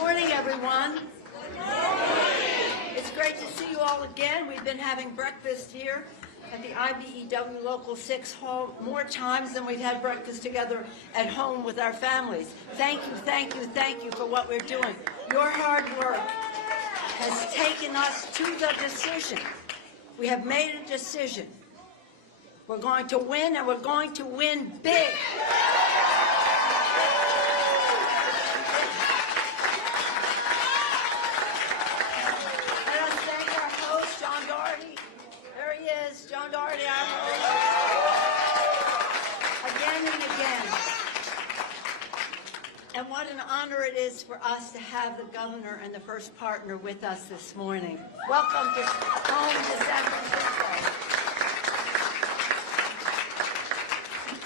morning, everyone. Good morning. It's great to see you all again. We've been having breakfast here at the IBEW Local 6 Hall more times than we've had breakfast together at home with our families. Thank you, thank you, thank you for what we're doing. Your hard work has taken us to the decision. We have made a decision. We're going to win, and we're going to win big. John Doherty, our host, again and again. And what an honor it is for us to have the governor and the first partner with us this morning. Welcome to home to San Francisco.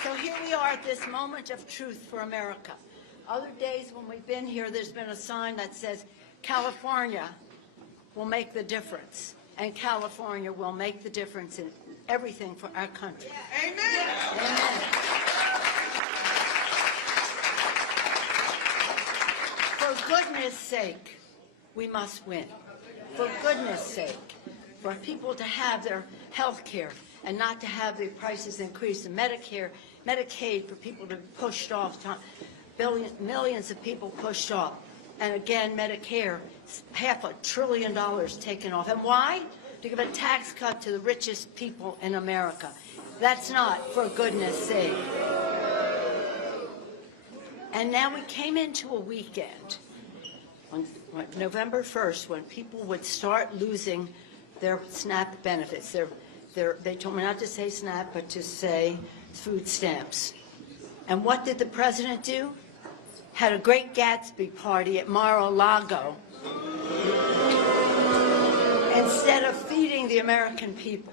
So here we are at this moment of truth for America. Other days when we've been here, there's been a sign that says, California will make the difference. And California will make the difference in everything for our country. Amen. Amen. For goodness sake, we must win. For goodness sake, for people to have their health care and not to have the prices increase, and Medicare, Medicaid for people to be pushed off, millions of people pushed off. And again, Medicare, $500 billion taken off. And why? To give a tax cut to the richest people in America. That's not for goodness sake. And now we came into a weekend, on November 1st, when people would start losing their SNAP benefits. They told me not to say SNAP, but to say food stamps. And what did the president do? Had a great Gatsby party at Mar-a-Lago instead of feeding the American people.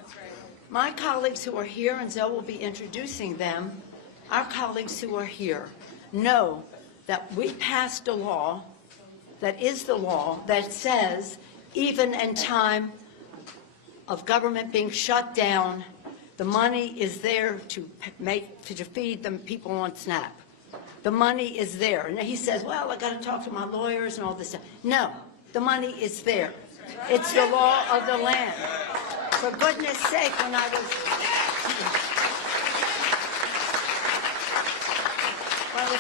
My colleagues who are here, and Zoe will be introducing them, our colleagues who are here know that we passed a law that is the law that says even in time of government being shut down, the money is there to feed the people on SNAP. The money is there. And he says, well, I got to talk to my lawyers and all this stuff. No, the money is there. It's the law of the land. For goodness sake, when I was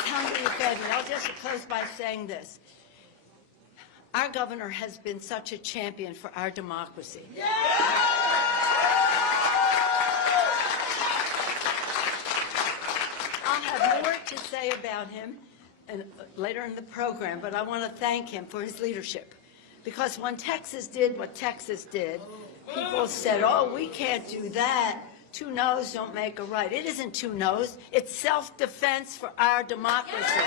hungry, you fed me. I'll just close by saying this. Our governor has been such a champion for our democracy. I'll have more to say about him later in the program, but I want to thank him for his leadership. Because when Texas did what Texas did, people said, oh, we can't do that. Two no's don't make a right. It isn't two no's. It's self-defense for our democracy.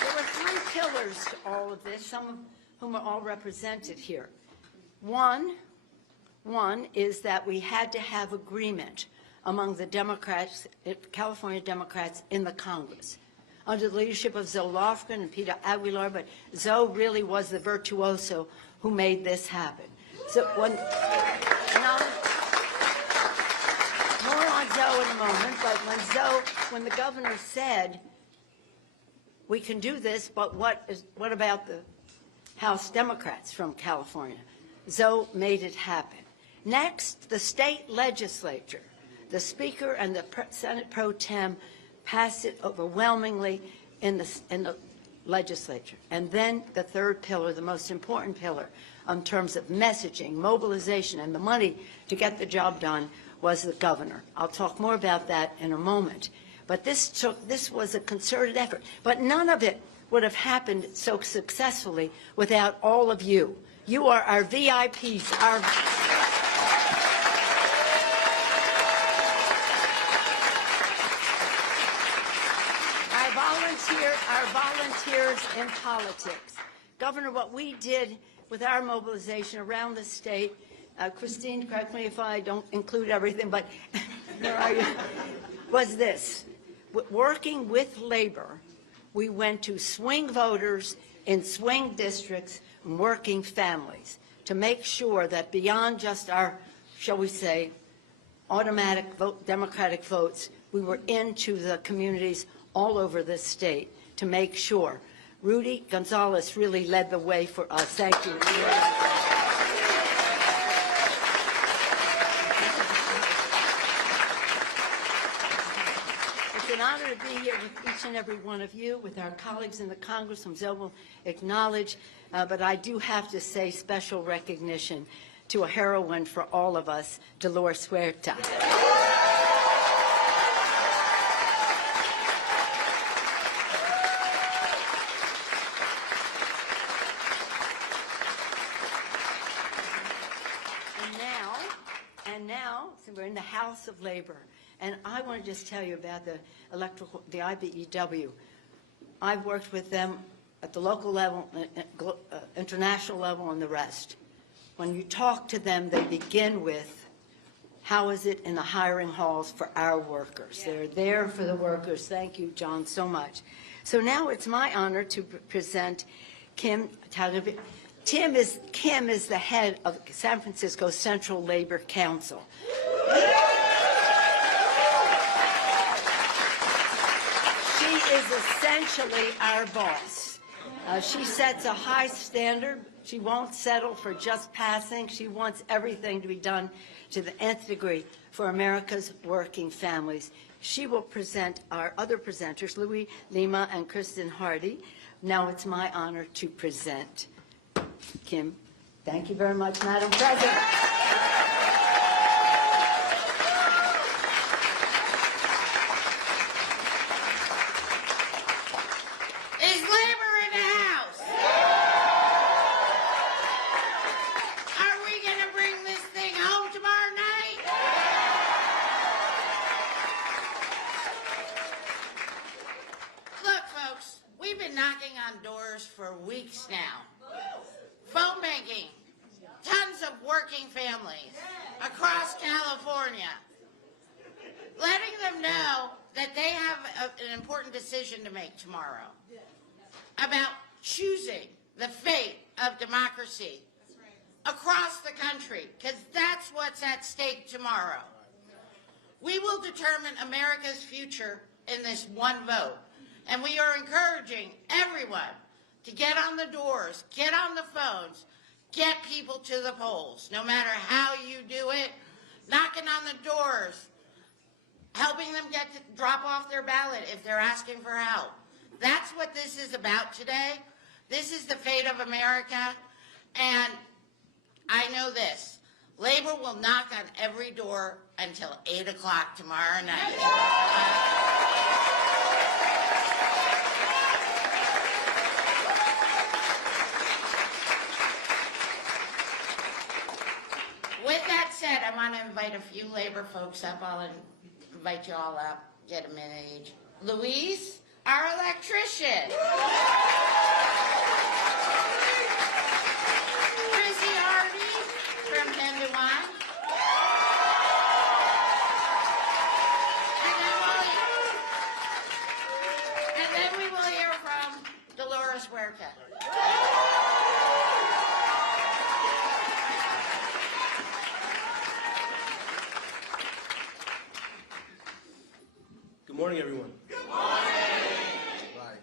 There were three pillars to all of this, some of whom are all represented here. One is that we had to have agreement among the Democrats, California Democrats in the Congress, under the leadership of Zoe Lofgren and Peter Aguilar, but Zoe really was the virtuoso who made this happen. So more on Zoe in a moment, but when the governor said, we can do this, but what about the House Democrats from California? Zoe made it happen. Next, the state legislature. The Speaker and the Senate Pro Tem passed it overwhelmingly in the legislature. And then the third pillar, the most important pillar in terms of messaging, mobilization, and the money to get the job done was the governor. I'll talk more about that in a moment. But this was a concerted effort. But none of it would have happened so successfully without all of you. You are our VIPs, our volunteers in politics. Governor, what we did with our mobilization around the state, Christine, correct me if I don't include everything, but was this. Working with labor, we went to swing voters in swing districts and working families to make sure that beyond just our, shall we say, automatic vote, Democratic votes. We were into the communities all over this state to make sure. Rudy Gonzalez really led the way for us. Thank you. It's an honor to be here with each and every one of you, with our colleagues in the Congress, whom Zoe will acknowledge, but I do have to say special recognition to a heroine for all of us, Dolores Huerta. And now, so we're in the House of Labor, and I want to just tell you about the IBEW. I've worked with them at the local level, international level, and the rest. When you talk to them, they begin with, how is it in the hiring halls for our workers? They're there for the workers. Thank you, John, so much. So now it's my honor to present Kim Tagliavini. Kim is the head of San Francisco Central Labor Council. She is essentially our boss. She sets a high standard. She won't settle for just passing. She wants everything to be done to the nth degree for America's working families. She will present our other presenters, Louis Lima and Kristen Hardy. Now it's my honor to present Kim. Thank you very much, Madam President. Is labor in the house? Are we going to bring this thing home tomorrow night? Look, folks, we've been knocking on doors for weeks now. Phone banking, tons of working families across California, letting them know that they have an important decision to make tomorrow about choosing the fate of democracy across the country, because that's what's at stake tomorrow. We will determine America's future in this one vote, and we are encouraging everyone to get on the doors, get on the phones, get people to the polls, no matter how you do it, knocking on the doors, helping them get to drop off their ballot if they're asking for help. That's what this is about today. This is the fate of America, and I know this. Labor will knock on every door until 8 o'clock tomorrow night. With that said, I want to invite a few labor folks up. I'll invite you all up, get them in age. Louise, our electrician. Chrissy Hardy from 10 to 1. And then we will hear from Dolores Huerta. Good morning, everyone. Good morning. Right.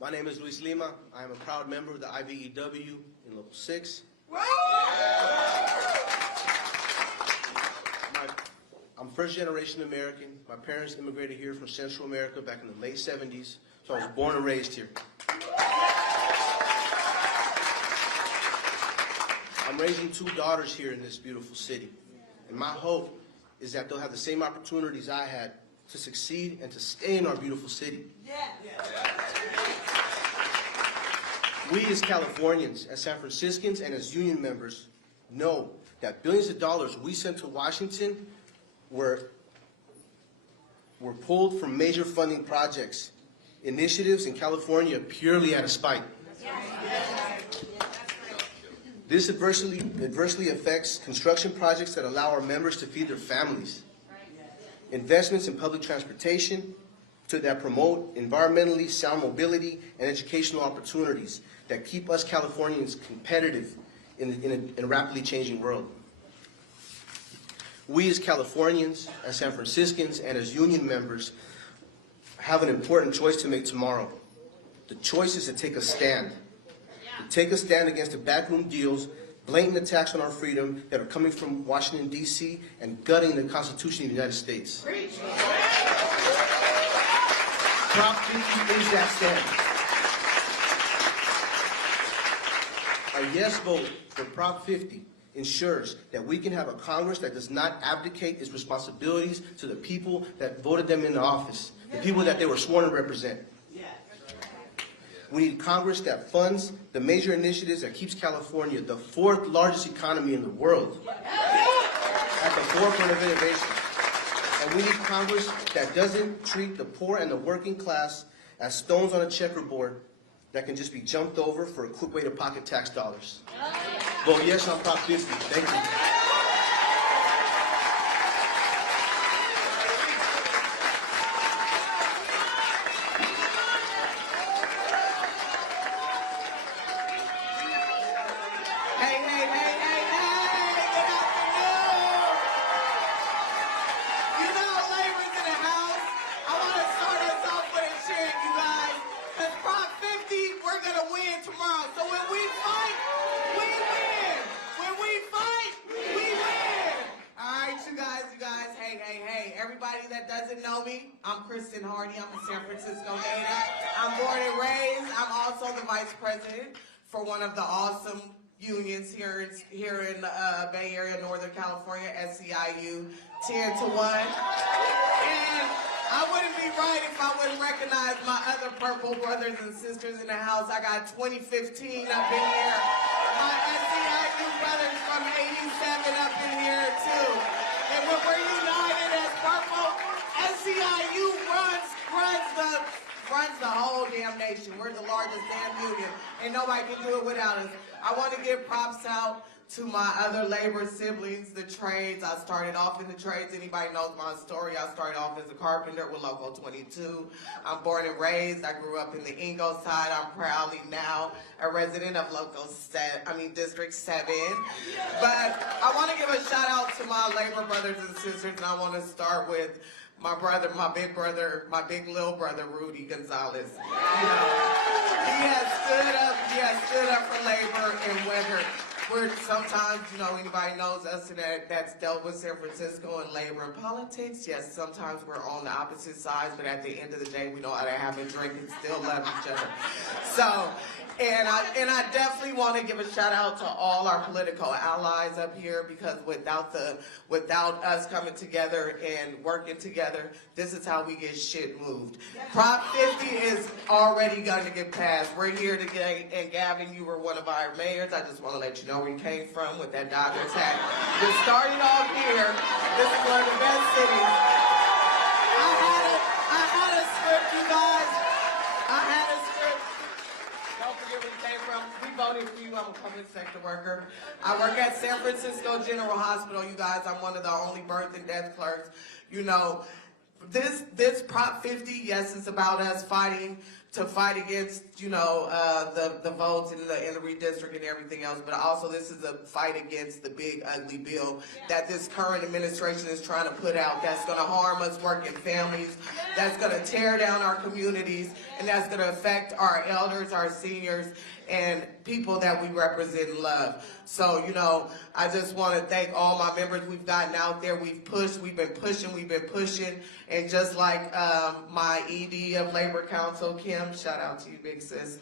My name is Luis Lima. I am a proud member of the IBEW in Local 6. I'm first-generation American. My parents immigrated here from Central America back in the late 70s, so I was born and raised here. I'm raising 2 daughters here in this beautiful city, and my hope is that they'll have the same opportunities I had to succeed and to stay in our beautiful city. We as Californians, as San Franciscans, and as union members know that billions of dollars we sent to Washington were pulled from major funding projects, initiatives in California purely out of spite. This adversely affects construction projects that allow our members to feed their families. Investments in public transportation that promote environmentally sound mobility and educational opportunities that keep us Californians competitive in a rapidly changing world. We as Californians, as San Franciscans, and as union members have an important choice to make tomorrow. The choice is to take a stand. To take a stand against the backroom deals, blatant attacks on our freedom that are coming from Washington, D.C., and gutting the Constitution of the United States. Prop 50 is that stand. Our yes vote for Prop 50 ensures that we can have a Congress that does not abdicate its responsibilities to the people that voted them into office, the people that they were sworn to represent. We need Congress that funds the major initiatives that keeps California the 4th largest economy in the world, at the forefront of innovation. And we need Congress that doesn't treat the poor and the working class as stones on a checkerboard that can just be jumped over for a quick way to pocket tax dollars. Vote yes on Prop 50. Thank you. For one of the awesome unions here in Bay Area, Northern California, SEIU, 10 to 1. And I wouldn't be right if I wouldn't recognize my other purple brothers and sisters in the house. I got 2015 up in here. My SEIU brothers from 87 up in here too. And when we're united as purple, SEIU runs the whole damn nation. We're the largest damn union, and nobody can do it without us. I want to give props out to my other labor siblings, the trades. I started off in the trades. Anybody knows my story? I started off as a carpenter with Local 22. I'm born and raised. I grew up in the Ingleside. I'm proudly now a resident of District 7. But I want to give a shout out to my labor brothers and sisters, and I want to start with my brother, my big little brother, Rudy Gonzalez. You know, he has stood up for labor, and whether we're sometimes, anybody knows us and that's dealt with San Francisco and labor and politics, yes, sometimes we're on the opposite sides, but at the end of the day, we know how to have a drink and still love each other. So, and I definitely want to give a shout out to all our political allies up here, because without us coming together and working together, this is how we get shit moved. Prop 50 is already going to get passed. We're here today, and Gavin, you were one of our mayors. I just want to let you know where you came from with that Dodgers hat. Just starting off here. This is one of the best cities. I had a script, you guys. I had a script. Don't forget where you came from. We voted for you. I'm a public sector worker. I work at San Francisco General Hospital, you guys. I'm one of the only birth and death clerks. This Prop 50, yes, it's about us fighting against, the votes and the redistricting and everything else, but also this is a fight against the big ugly bill that this current administration is trying to put out, that's going to harm us working families, that's going to tear down our communities, and that's going to affect our elders, our seniors, and people that we represent and love. So, I just want to thank all my members. We've gotten out there, we've been pushing, and just like my ED of Labor Council, Kim, shout out to you, big sis.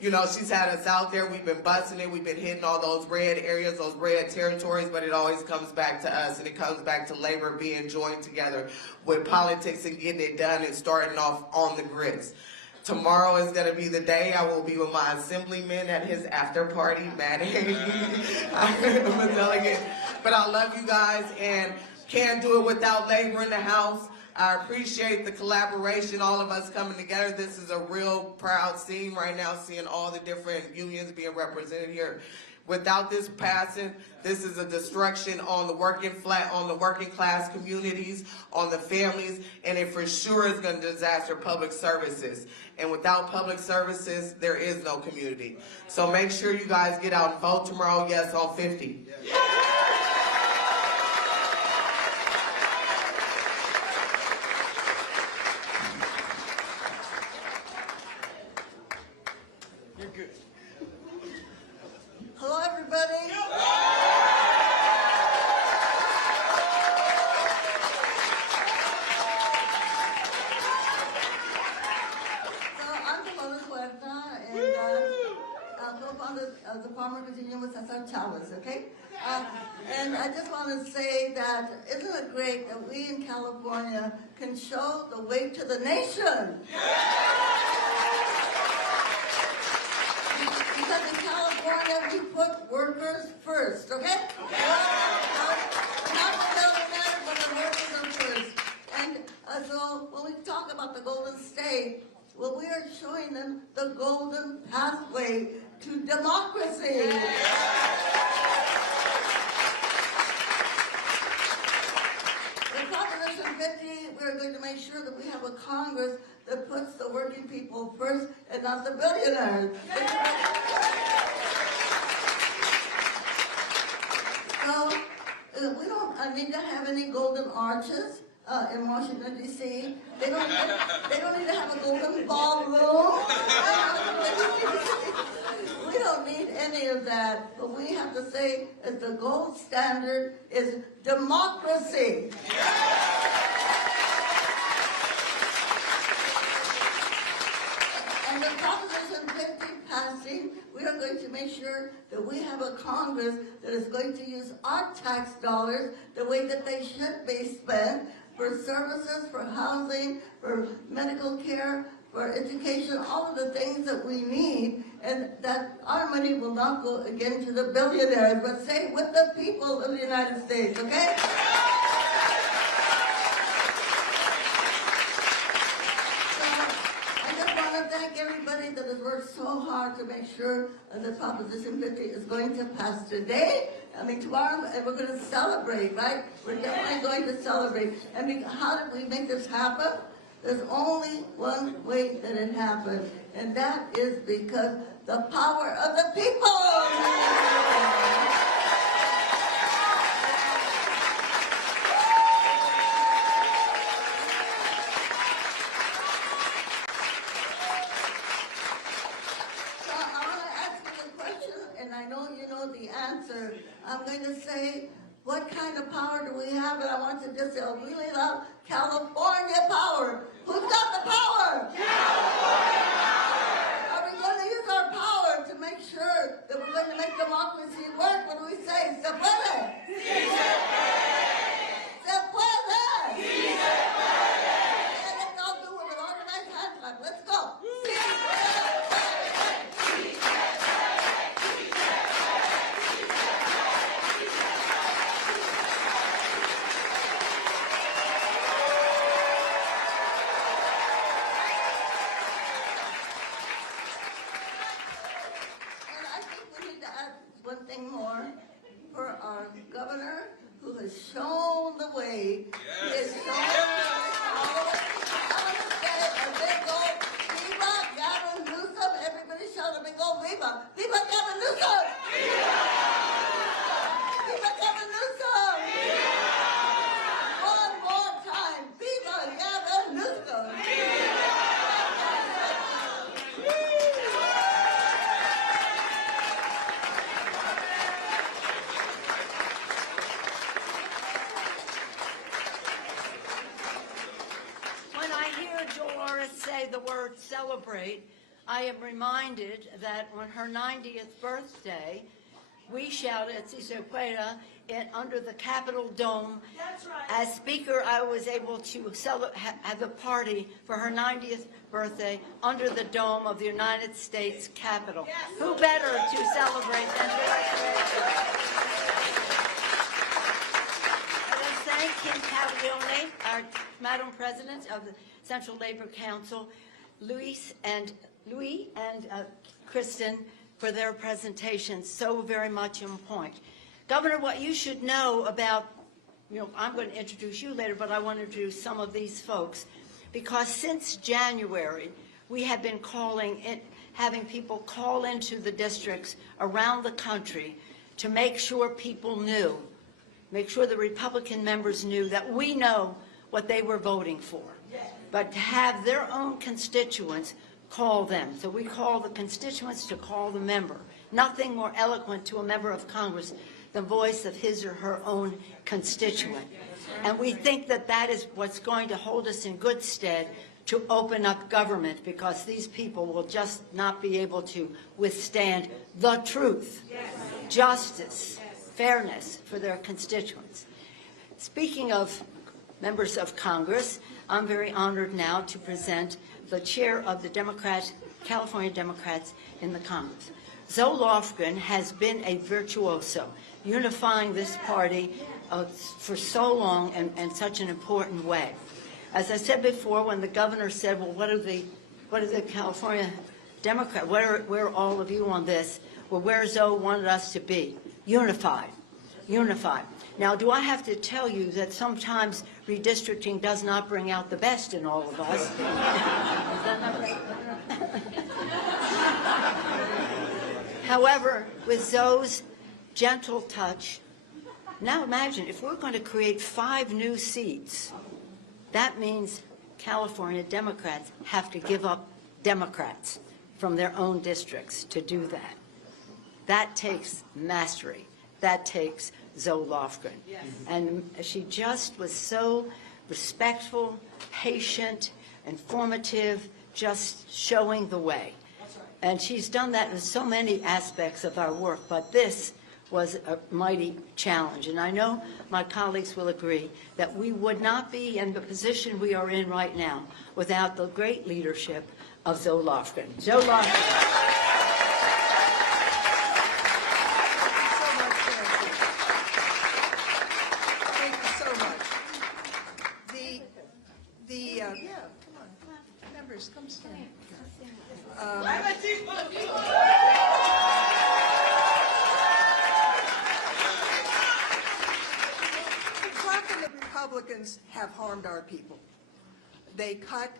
She's had us out there, we've been busting it, we've been hitting all those red areas, those red territories, but it always comes back to us, and it comes back to labor being joined together with politics and getting it done and starting off on the grits. Tomorrow is going to be the day I will be with my assemblyman at his after party, Matt Haney. I'm a delegate. But I love you guys and can't do it without labor in the house. I appreciate the collaboration, all of us coming together. This is a real proud scene right now, seeing all the different unions being represented here. Without this passing, this is a destruction on the working class communities, on the families, and it for sure is going to disaster public services. And without public services, there is no community. So make sure you guys get out and vote tomorrow, yes, on 50. us, okay? And I just want to say that isn't it great that we in California can show the way to the nation? Because in California, we put workers first, okay? Not the millionaires, but the workers are first. And so when we talk about the Golden State, well, we are showing them the golden pathway to democracy. In Proposition 50, we're going to make sure that we have a Congress that puts the working people first and not the billionaires. So we don't need to have any golden arches in Washington, D.C. They don't need to have a golden ballroom. We don't need any of that. But we have to say that the gold standard is democracy. And the Proposition 50 passing, we are going to make sure that we have a Congress that is going to use our tax dollars the way that they should be spent for services, for housing, for medical care, for education, all of the things that we need, and that our money will not go again to the billionaires, but stay with the people of the United States, okay? Thank everybody that has worked so hard to make sure that Proposition 50 is going to pass today. I mean, tomorrow, and we're going to celebrate, right? We're definitely going to celebrate. And how did we make this happen? There's only one way that it happened, and that is because the power of the people. The answer. I'm going to say, what kind of power do we have? And I want to just say a really loud, California power. Who's got the power? California power! Are we going to use our power to make sure that we're going to make democracy work? What do we say? ¿Se puede? Sí se puede! ¿Se puede? Sí se puede! And let's all do it with an organized hand clap. Let's go! Sí se puede! One thing more for our governor, who has shown the way. Yes. He has shown the way. I want to say a big old Viva Gavin Newsom. Everybody shout a big old Viva. Viva Gavin Newsom! Viva! Viva Gavin Newsom! Viva! One more time. Viva Gavin Newsom! Viva! Say the word celebrate, I am reminded that on her 90th birthday, we shouted at Si Se Puede under the Capitol Dome. That's right. As speaker, I was able to have the party for her 90th birthday under the dome of the United States Capitol. Yes. Who better to celebrate than thank Kim Cavione, our Madam President of the Central Labor Council, Louis and Kristen for their presentations, so very much on point. Governor, what you should know about, I'm going to introduce you later, but I want to introduce some of these folks, because since January, we have been having people call into the districts around the country to make sure people knew, make sure the Republican members knew that we know what they were voting for, but to have their own constituents call them. So we call the constituents to call the member. Nothing more eloquent to a member of Congress than the voice of his or her own constituent. And we think that that is what's going to hold us in good stead to open up government, because these people will just not be able to withstand the truth. justice, fairness for their constituents. Speaking of members of Congress, I'm very honored now to present the chair of the California Democrats in the Congress. Zoe Lofgren has been a virtuoso, unifying this party for so long and in such an important way. As I said before, when the governor said, well, what are the California Democrats, where are all of you on this? Well, where Zoe wanted us to be, unified, unified. Now, do I have to tell you that sometimes redistricting does not bring out the best in all of us? Is that not right? However, with Zoe's gentle touch, now imagine if we're going to create 5 new seats, that means California Democrats have to give up Democrats from their own districts to do that. That takes mastery. That takes Zoe Lofgren. Yes. And she just was so respectful, patient, informative, just showing the way. And she's done that in so many aspects of our work, but this was a mighty challenge. And I know my colleagues will agree that we would not be in the position we are in right now without the great leadership of Zoe Lofgren. Zoe Lofgren. Come stand. Trump and the Republicans have harmed our people. They cut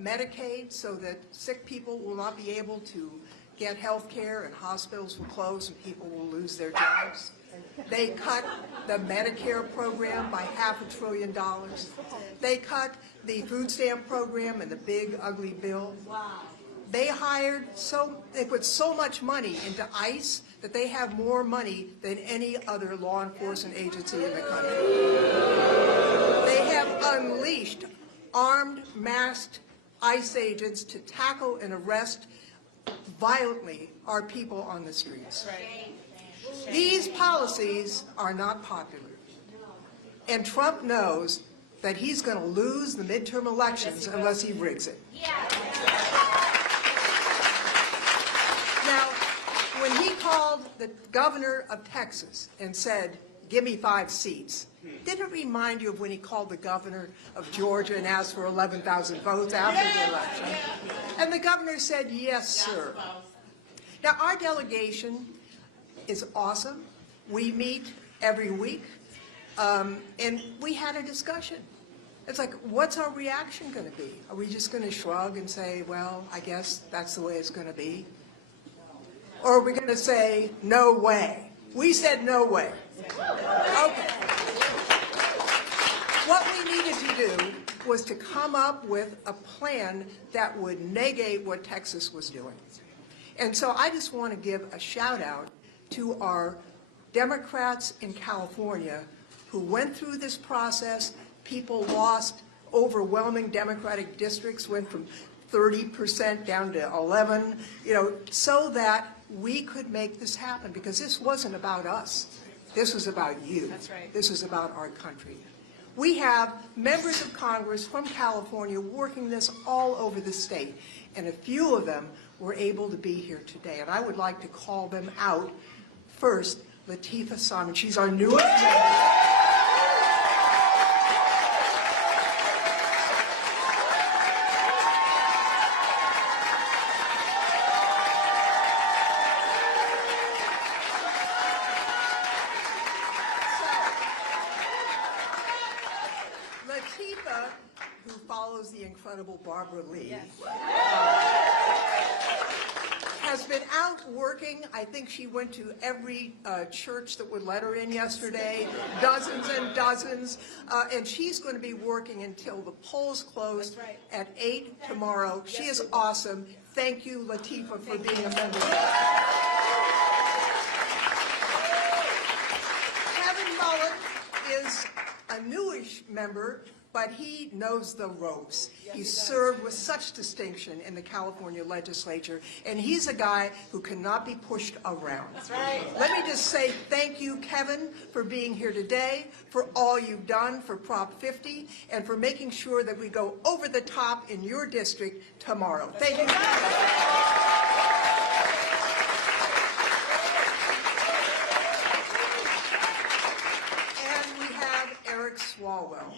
Medicaid so that sick people will not be able to get health care and hospitals will close and people will lose their jobs. They cut the Medicare program by $500 billion. They cut the food stamp program and the big ugly bill. Wow. They put so much money into ICE that they have more money than any other law enforcement agency in the country. They have unleashed armed, masked ICE agents to tackle and arrest violently our people on the streets. Right. These policies are not popular. And Trump knows that he's going to lose the midterm elections unless he rigs it. Now, when he called the governor of Texas and said, give me 5 seats, didn't it remind you of when he called the governor of Georgia and asked for 11,000 votes after the election? And the governor said, yes, sir. Now, our delegation is awesome. We meet every week, and we had a discussion. It's like, what's our reaction going to be? Are we just going to shrug and say, well, I guess that's the way it's going to be? Or are we going to say, no way? We said no way. Okay. What we needed to do was to come up with a plan that would negate what Texas was doing. And so I just want to give a shout out to our Democrats in California who went through this process. People lost overwhelming Democratic districts, went from 30% down to 11, so that we could make this happen, because this wasn't about us. This was about you. That's right. This was about our country. We have members of Congress from California working this all over the state, and a few of them were able to be here today, and I would like to call them out. First, Lateefah Simon. She's our newest member. Lateefah, who follows the incredible Barbara Lee, yes, has been out working. I think she went to every church that would let her in yesterday, dozens and dozens, and she's going to be working until the polls close at 8 tomorrow. She is awesome. Thank you, Lateefah, for being a member. Kevin Mullen is a newish member, but he knows the ropes. He served with such distinction in the California legislature, and he's a guy who cannot be pushed around. That's right. Let me just say thank you, Kevin, for being here today, for all you've done for Prop 50, and for making sure that we go over the top in your district tomorrow. Thank you. And we have Eric Swalwell.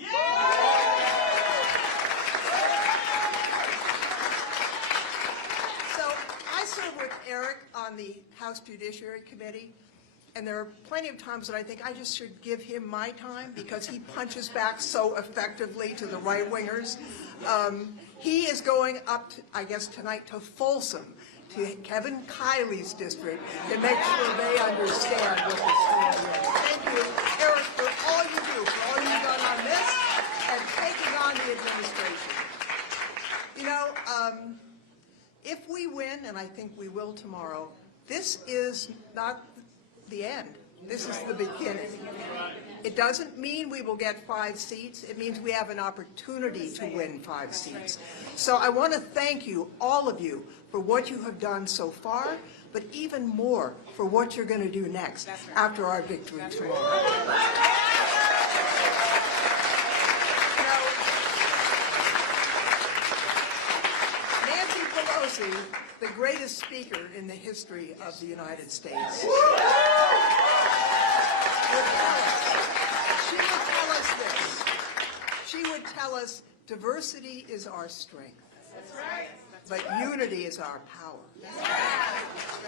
I serve with Eric on the House Judiciary Committee, and there are plenty of times that I think I just should give him my time because he punches back so effectively to the right-wingers. He is going up, to, I guess, tonight to Folsom, to Kevin Kiley's district, to make sure they understand what the story is. Thank you, Eric, for all you do, for all you've done on this, and taking on the administration. You know, if we win, and I think we will tomorrow, this is not the end. This is the beginning. It doesn't mean we will get 5 seats. It means we have an opportunity to win 5 seats. So I want to thank you, all of you, for what you have done so far, but even more for what you're going to do next after our victory tomorrow. The greatest speaker in the history of the United States. She would tell us this. She would tell us diversity is our strength, but unity is our power.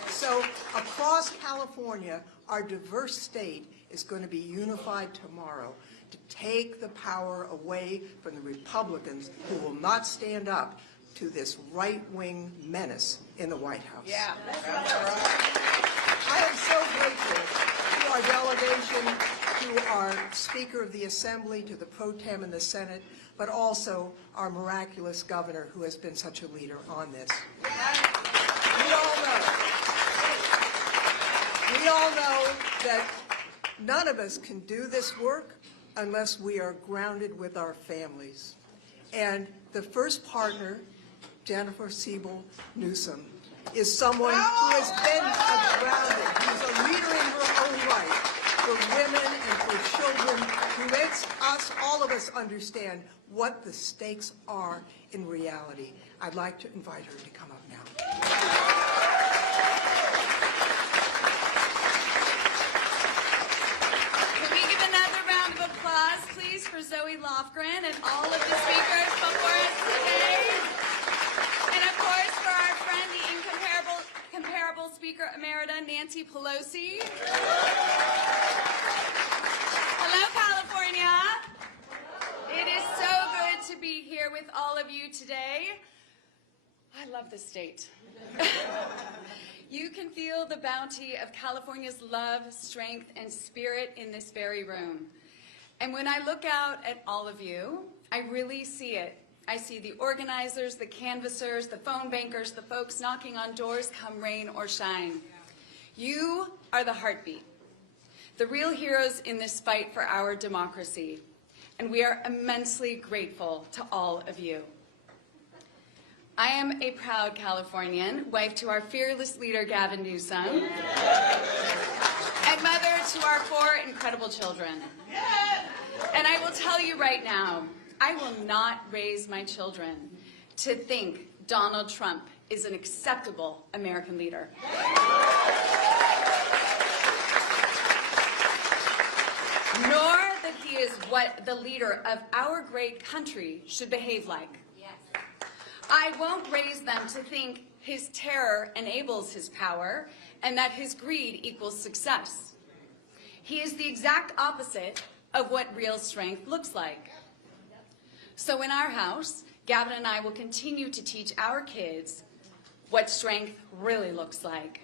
So across California, our diverse state is going to be unified tomorrow to take the power away from the Republicans who will not stand up to this right-wing menace in the White House. Yeah, that's right. I am so grateful to our delegation, to our Speaker of the Assembly, to the Pro Tem in the Senate, but also our miraculous governor who has been such a leader on this. We all know that none of us can do this work unless we are grounded with our families. And the first partner, Jennifer Siebel Newsom, is someone who has been grounded. Who's a leader in her own right for women and for children, who makes us, all of us, understand what the stakes are in reality. I'd like to invite her to come up now. Can we give another round of applause, please, for Zoe Lofgren and all of the speakers before us today? And of course, for our friend, the incomparable Speaker Emerita, Nancy Pelosi. Hello, California. It is so good to be here with all of you today. I love this state. You can feel the bounty of California's love, strength, and spirit in this very room. And when I look out at all of you, I really see it. I see the organizers, the canvassers, the phone bankers, the folks knocking on doors come rain or shine. You are the heartbeat, the real heroes in this fight for our democracy. And we are immensely grateful to all of you. I am a proud Californian, wife to our fearless leader, Gavin Newsom, and mother to our 4 incredible children. And I will tell you right now, I will not raise my children to think Donald Trump is an acceptable American leader. Nor that he is what the leader of our great country should behave like. I won't raise them to think his terror enables his power and that his greed equals success. He is the exact opposite of what real strength looks like. So in our house, Gavin and I will continue to teach our kids what strength really looks like.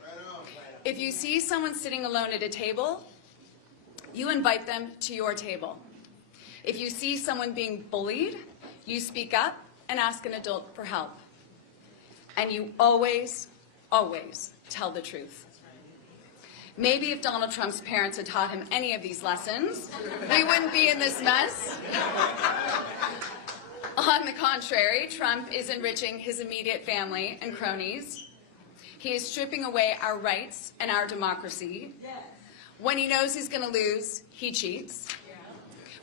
If you see someone sitting alone at a table, you invite them to your table. If you see someone being bullied, you speak up and ask an adult for help. And you always, always tell the truth. Maybe if Donald Trump's parents had taught him any of these lessons, we wouldn't be in this mess. On the contrary, Trump is enriching his immediate family and cronies. He is stripping away our rights and our democracy. When he knows he's going to lose, he cheats.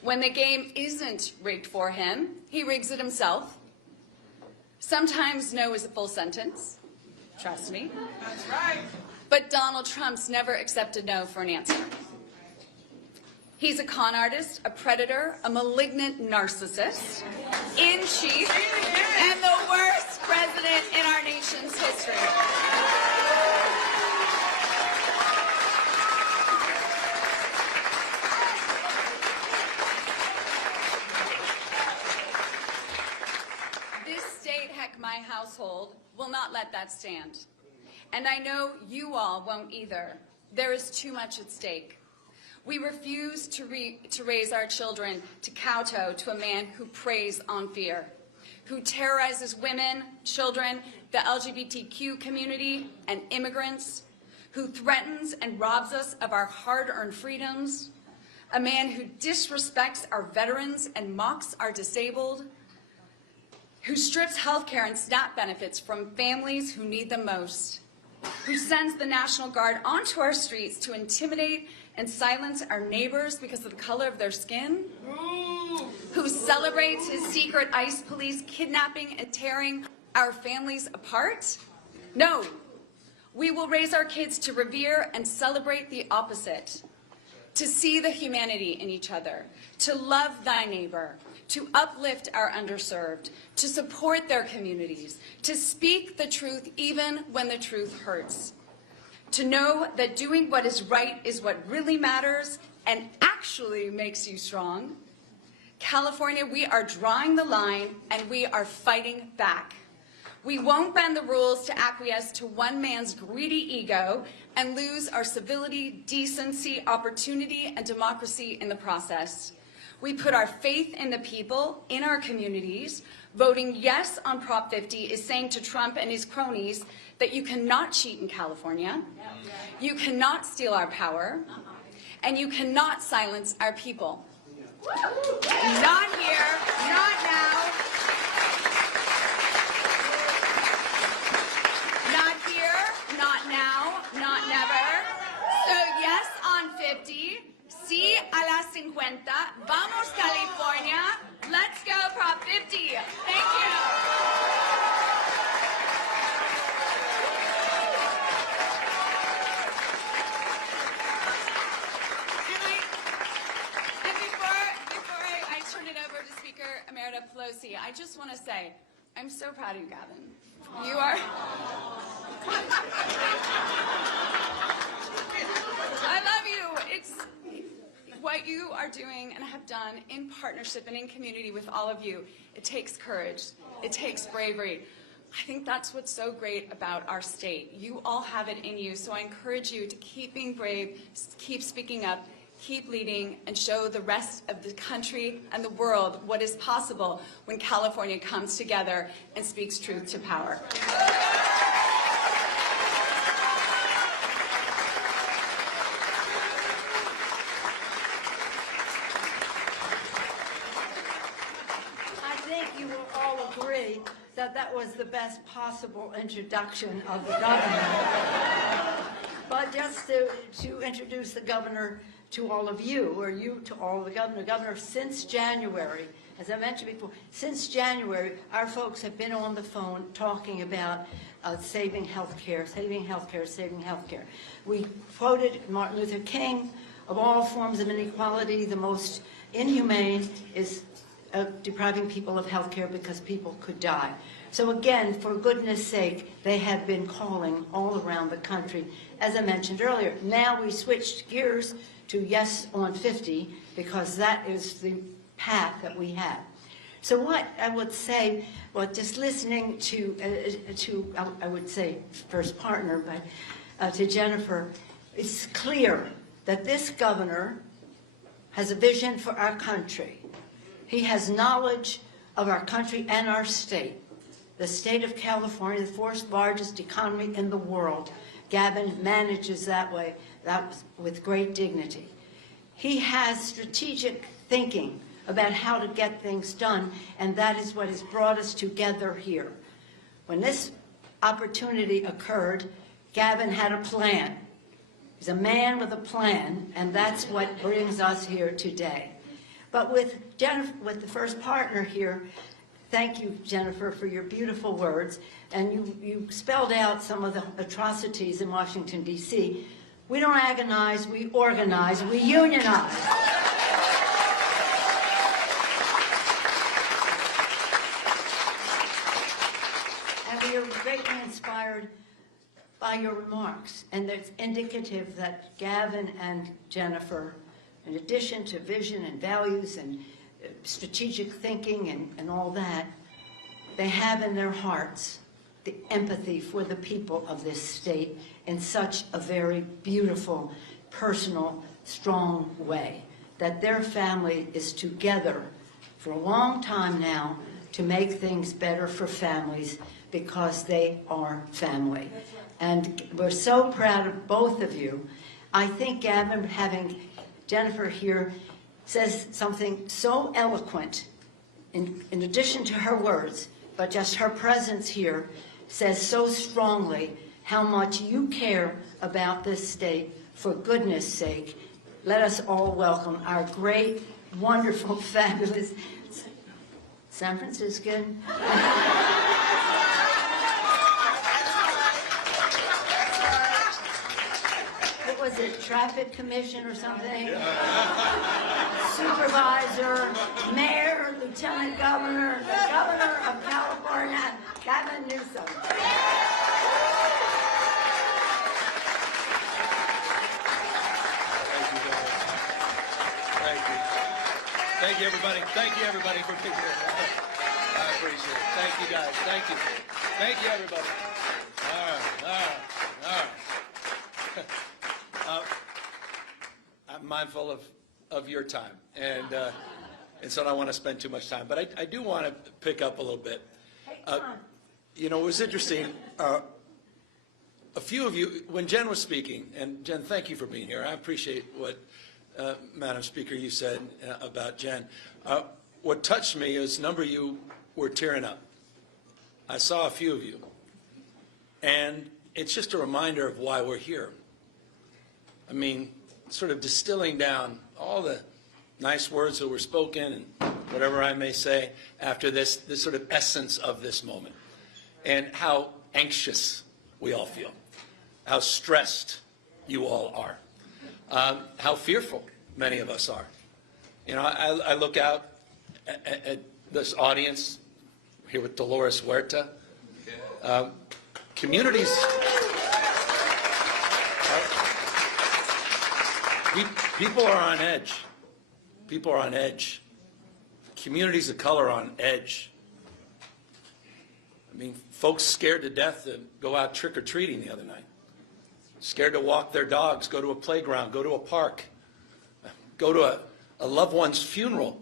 When the game isn't rigged for him, he rigs it himself. Sometimes no is a full sentence. Trust me. That's right. But Donald Trump's never accepted no for an answer. He's a con artist, a predator, a malignant narcissist, in chief, and the worst president in our nation's history. This state, heck, my household, will not let that stand. And I know you all won't either. There is too much at stake. We refuse to raise our children to kowtow to a man who preys on fear, who terrorizes women, children, the LGBTQ community, and immigrants, who threatens and robs us of our hard-earned freedoms, a man who disrespects our veterans and mocks our disabled, who strips health care and SNAP benefits from families who need them most, who sends the National Guard onto our streets to intimidate and silence our neighbors because of the color of their skin, who celebrates his secret ICE police kidnapping and tearing our families apart? No, we will raise our kids to revere and celebrate the opposite, to see the humanity in each other, to love thy neighbor, to uplift our underserved, to support their communities, to speak the truth even when the truth hurts, to know that doing what is right is what really matters and actually makes you strong. California, we are drawing the line and we are fighting back. We won't bend the rules to acquiesce to one man's greedy ego and lose our civility, decency, opportunity, and democracy in the process. We put our faith in the people, in our communities. Voting yes on Prop 50 is saying to Trump and his cronies that you cannot cheat in California, you cannot steal our power, and you cannot silence our people. Not here, not now. Not here, not now, not never. So yes on 50, sí a las 50, vamos California, let's go Prop 50. Thank you. Emerita Pelosi, I just want to say, I'm so proud of you, Gavin. You are... I love you. It's what you are doing and have done in partnership and in community with all of you. It takes courage. It takes bravery. I think that's what's so great about our state. You all have it in you, so I encourage you to keep being brave, keep speaking up, keep leading, and show the rest of the country and the world what is possible when California comes together and speaks truth to power. I think you will all agree that that was the best possible introduction of the governor. But just to introduce the governor to all of you, or you to all of the governor. Governor, since January, as I mentioned before, since January, our folks have been on the phone talking about saving health care, saving health care, saving health care. We quoted Martin Luther King, of all forms of inequality, the most inhumane is depriving people of health care because people could die. So again, for goodness sake, they have been calling all around the country, as I mentioned earlier. Now we switched gears to yes on 50 because that is the path that we have. So what I would say, well, just listening to I would say first partner, but to Jennifer, it's clear that this governor has a vision for our country. He has knowledge of our country and our state. The state of California, the fourth largest economy in the world. Gavin manages that way. That was with great dignity. He has strategic thinking about how to get things done, and that is what has brought us together here. When this opportunity occurred, Gavin had a plan. He's a man with a plan, and that's what brings us here today. But with Jennifer, with the first partner here, thank you, Jennifer, for your beautiful words, and you spelled out some of the atrocities in Washington, D.C. We don't agonize, we organize, we unionize. And we are greatly inspired by your remarks, and it's indicative that Gavin and Jennifer, in addition to vision and values and strategic thinking and all that, they have in their hearts the empathy for the people of this state in such a very beautiful, personal, strong way, that their family is together for a long time now to make things better for families because they are family. And we're so proud of both of you. I think Gavin, having Jennifer here, says something so eloquent, in addition to her words, but just her presence here says so strongly how much you care about this state. For goodness sake, let us all welcome our great, wonderful, fabulous San Franciscan. What was it, traffic commission or something? Supervisor, mayor, lieutenant governor, the governor of California, Gavin Newsom. Thank you, everybody. Thank you, everybody, for being here. I appreciate it. Thank you, guys. Thank you. Thank you, everybody. All right. I'm mindful of your time, and so I don't want to spend too much time. But I do want to pick up a little bit. You know, it was interesting. A few of you, when Jen was speaking, and Jen, thank you for being here. I appreciate what Madam Speaker, you said about Jen. What touched me is a number of you were tearing up. I saw a few of you. And it's just a reminder of why we're here. I mean, sort of distilling down all the nice words that were spoken and whatever I may say after this sort of essence of this moment. And how anxious we all feel. How stressed you all are. How fearful many of us are. You know, I look out at this audience here with Dolores Huerta. Communities, people are on edge. People are on edge. Communities of color are on edge. I mean, folks scared to death to go out trick-or-treating the other night. Scared to walk their dogs, go to a playground, go to a park, go to a loved one's funeral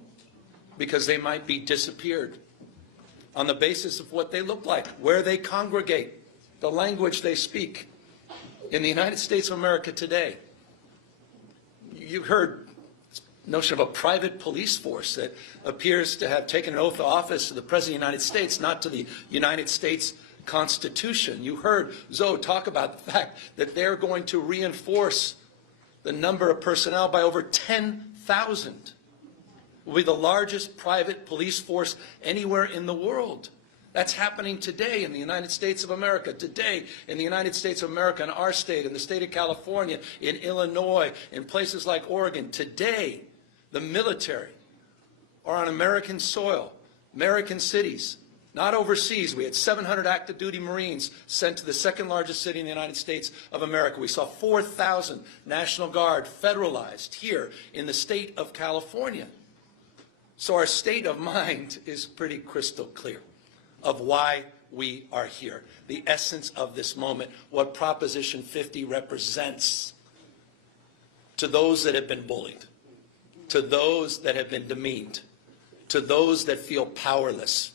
because they might be disappeared on the basis of what they look like, where they congregate, the language they speak. In the United States of America today, you heard the notion of a private police force that appears to have taken an oath of office to the President of the United States, not to the United States Constitution. You heard Zoe talk about the fact that they're going to reinforce the number of personnel by over 10,000. Will be the largest private police force anywhere in the world. That's happening today in the United States of America, today in the United States of America, in our state, in the state of California, in Illinois, in places like Oregon. Today, the military are on American soil, American cities, not overseas. We had 700 active duty Marines sent to the second largest city in the United States of America. We saw 4,000 National Guard federalized here in the state of California. So our state of mind is pretty crystal clear of why we are here. The essence of this moment, what Proposition 50 represents to those that have been bullied, to those that have been demeaned, to those that feel powerless,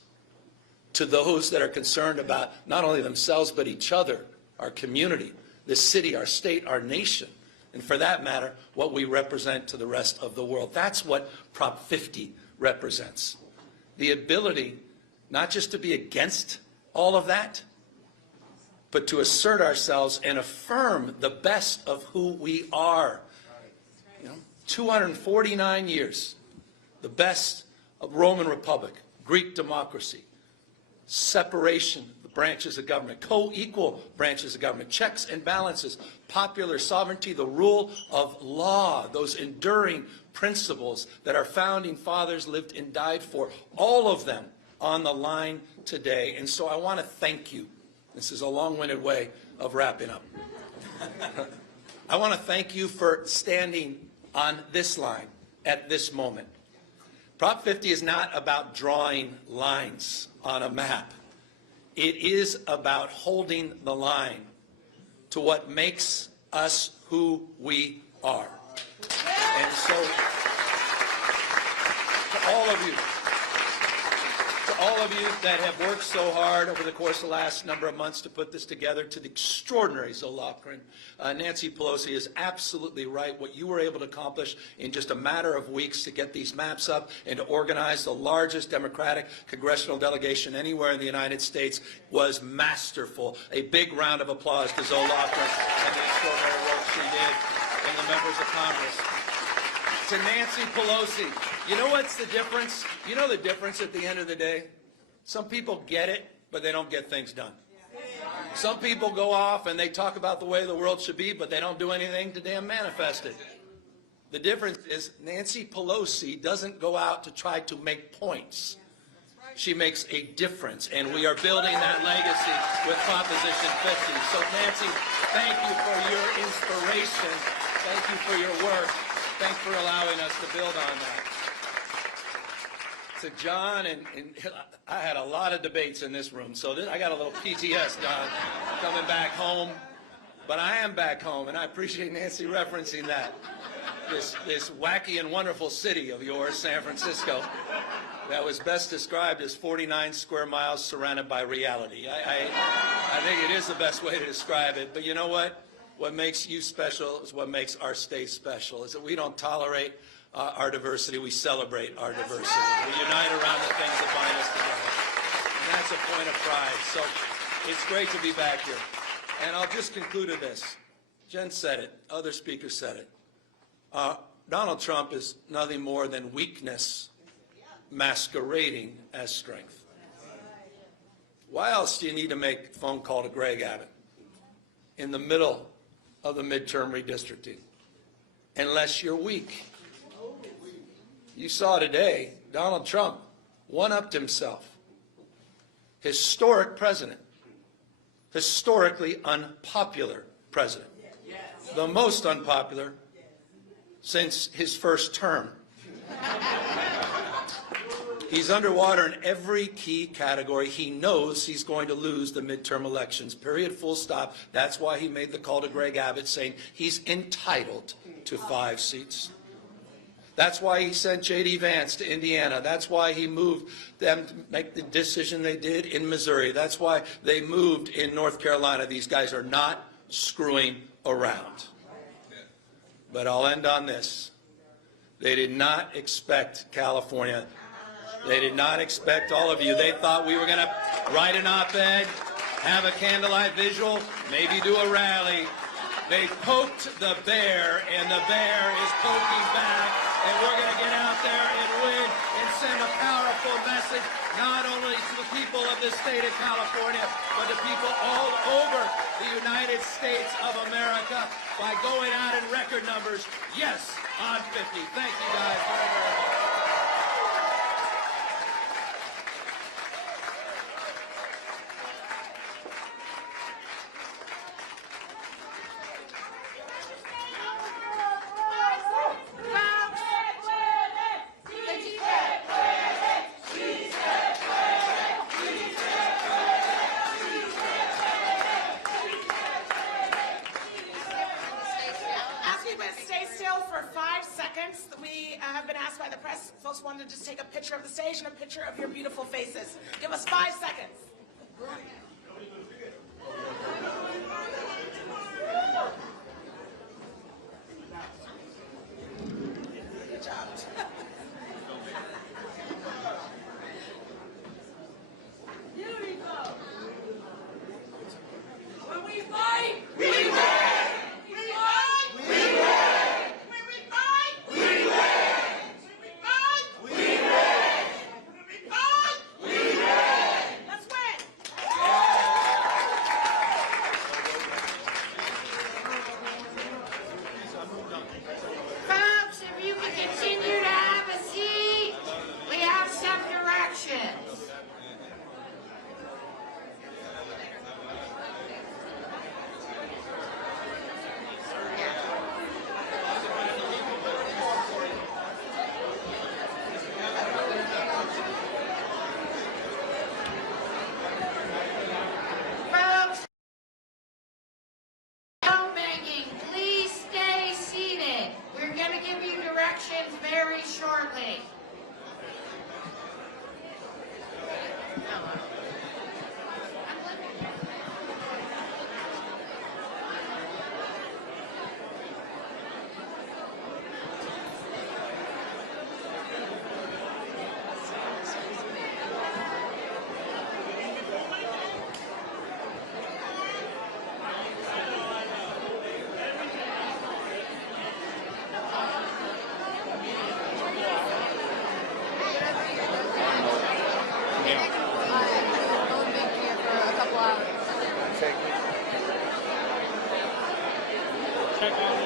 to those that are concerned about not only themselves but each other, our community, this city, our state, our nation. and for that matter, what we represent to the rest of the world. That's what Prop 50 represents. The ability not just to be against all of that, but to assert ourselves and affirm the best of who we are. 249 years, the best of Roman Republic, Greek democracy, separation of the branches of government, co-equal branches of government, checks and balances, popular sovereignty, the rule of law, those enduring principles that our founding fathers lived and died for, all of them on the line today. And so I want to thank you. This is a long-winded way of wrapping up. I want to thank you for standing on this line at this moment. Prop 50 is not about drawing lines on a map. It is about holding the line to what makes us who we are. And so, to all of you that have worked so hard over the course of the last number of months to put this together, to the extraordinary Zoe Lofgren, Nancy Pelosi is absolutely right. What you were able to accomplish in just a matter of weeks to get these maps up and to organize the largest Democratic congressional delegation anywhere in the United States was masterful. A big round of applause to Zoe Lofgren and the extraordinary work she did and the members of Congress. To Nancy Pelosi, you know what's the difference? You know the difference at the end of the day? Some people get it, but they don't get things done. Some people go off and they talk about the way the world should be, but they don't do anything to damn manifest it. The difference is Nancy Pelosi doesn't go out to try to make points. She makes a difference, and we are building that legacy with Proposition 50. So Nancy, thank you for your inspiration. Thank you for your work. Thanks for allowing us to build on that. To John, and I had a lot of debates in this room, so I got a little PTS, John, coming back home. But I am back home, and I appreciate Nancy referencing that. This wacky and wonderful city of yours, San Francisco, that was best described as 49 square miles surrounded by reality. I think it is the best way to describe it, but you know what? What makes you special is what makes our state special, is that we don't tolerate our diversity, we celebrate our diversity. We unite around the things that bind us together. And that's a point of pride. So it's great to be back here. And I'll just conclude with this. Jen said it, other speakers said it. Donald Trump is nothing more than weakness masquerading as strength. Why else do you need to make a phone call to Greg Abbott in the middle of the midterm redistricting, unless you're weak? You saw today, Donald Trump one-upped himself. Historic president. Historically unpopular president. The most unpopular since his first term. He's underwater in every key category. He knows he's going to lose the midterm elections, period, full stop. That's why he made the call to Greg Abbott saying he's entitled to 5 seats. That's why he sent J.D. Vance to Indiana. That's why he moved them to make the decision they did in Missouri. That's why they moved in North Carolina. These guys are not screwing around. But I'll end on this. They did not expect California. They did not expect all of you. They thought we were going to write an op-ed, have a candlelight visual, maybe do a rally. They poked the bear, and the bear is poking back, and we're going to get out there and win and send a powerful message, not only to the people of the state of California, but to people all over the United States of America by going out in record numbers, yes, on 50. Thank you guys very, very much. Wanted to just take a picture of the stage and a picture of your beautiful faces. Give us 5 seconds. shortly. Check on